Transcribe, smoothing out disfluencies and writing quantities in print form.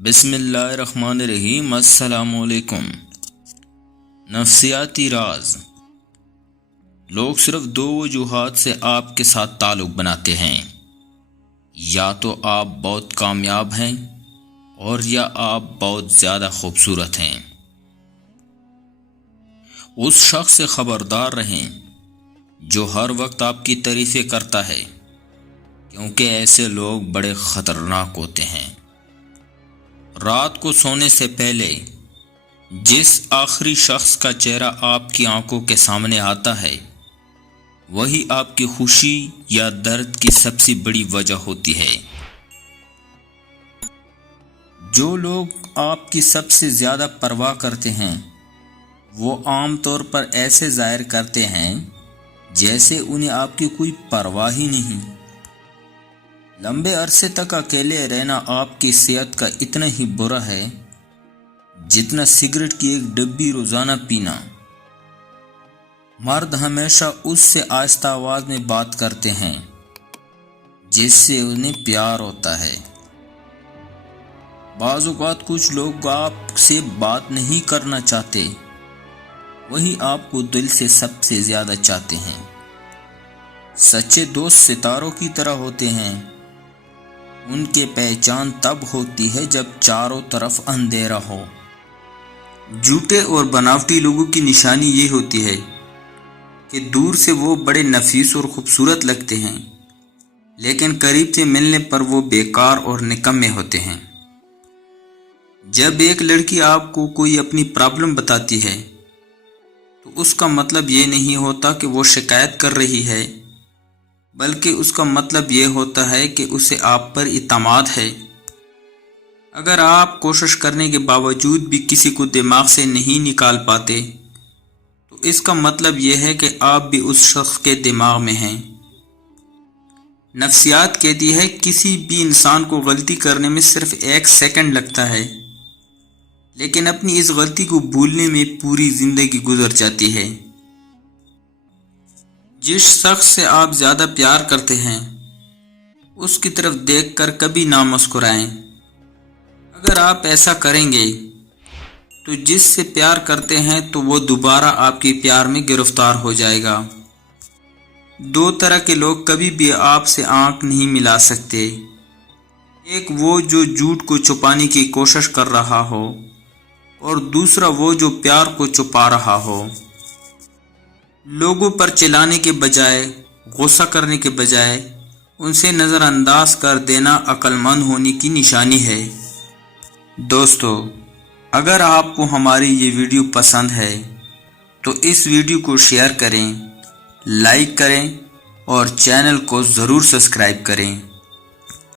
بسم اللہ الرحمن الرحیم۔ السلام علیکم۔ نفسیاتی راز۔ لوگ صرف دو وجوہات سے آپ کے ساتھ تعلق بناتے ہیں، یا تو آپ بہت کامیاب ہیں اور یا آپ بہت زیادہ خوبصورت ہیں۔ اس شخص سے خبردار رہیں جو ہر وقت آپ کی تعریفیں کرتا ہے، کیونکہ ایسے لوگ بڑے خطرناک ہوتے ہیں۔ رات کو سونے سے پہلے جس آخری شخص کا چہرہ آپ کی آنکھوں کے سامنے آتا ہے، وہی آپ کی خوشی یا درد کی سب سے بڑی وجہ ہوتی ہے۔ جو لوگ آپ کی سب سے زیادہ پرواہ کرتے ہیں، وہ عام طور پر ایسے ظاہر کرتے ہیں جیسے انہیں آپ کی کوئی پرواہ ہی نہیں۔ لمبے عرصے تک اکیلے رہنا آپ کی صحت کا اتنا ہی برا ہے جتنا سگریٹ کی ایک ڈبی روزانہ پینا۔ مرد ہمیشہ اس سے آہستہ آواز میں بات کرتے ہیں جس سے انہیں پیار ہوتا ہے۔ بعض اوقات کچھ لوگ آپ سے بات نہیں کرنا چاہتے، وہی آپ کو دل سے سب سے زیادہ چاہتے ہیں۔ سچے دوست ستاروں کی طرح ہوتے ہیں، ان کی پہچان تب ہوتی ہے جب چاروں طرف اندھیرا ہو۔ جھوٹے اور بناوٹی لوگوں کی نشانی یہ ہوتی ہے کہ دور سے وہ بڑے نفیس اور خوبصورت لگتے ہیں، لیکن قریب سے ملنے پر وہ بیکار اور نکمے ہوتے ہیں۔ جب ایک لڑکی آپ کو کوئی اپنی پرابلم بتاتی ہے تو اس کا مطلب یہ نہیں ہوتا کہ وہ شکایت کر رہی ہے، بلکہ اس کا مطلب یہ ہوتا ہے کہ اسے آپ پر اعتماد ہے۔ اگر آپ کوشش کرنے کے باوجود بھی کسی کو دماغ سے نہیں نکال پاتے تو اس کا مطلب یہ ہے کہ آپ بھی اس شخص کے دماغ میں ہیں۔ نفسیات کہتی ہے کسی بھی انسان کو غلطی کرنے میں صرف 1 سیکنڈ لگتا ہے، لیکن اپنی اس غلطی کو بھولنے میں پوری زندگی گزر جاتی ہے۔ جس شخص سے آپ زیادہ پیار کرتے ہیں اس کی طرف دیکھ کر کبھی نہ مسکرائیں۔ اگر آپ ایسا کریں گے تو جس سے پیار کرتے ہیں تو وہ دوبارہ آپ کے پیار میں گرفتار ہو جائے گا۔ دو طرح کے لوگ کبھی بھی آپ سے آنکھ نہیں ملا سکتے، ایک وہ جو جھوٹ کو چھپانے کی کوشش کر رہا ہو، اور دوسرا وہ جو پیار کو چھپا رہا ہو۔ لوگوں پر چلانے کے بجائے، غصہ کرنے کے بجائے ان سے نظر انداز کر دینا عقل مند ہونے کی نشانی ہے۔ دوستو، اگر آپ کو ہماری یہ ویڈیو پسند ہے تو اس ویڈیو کو شیئر کریں، لائک کریں اور چینل کو ضرور سبسکرائب کریں۔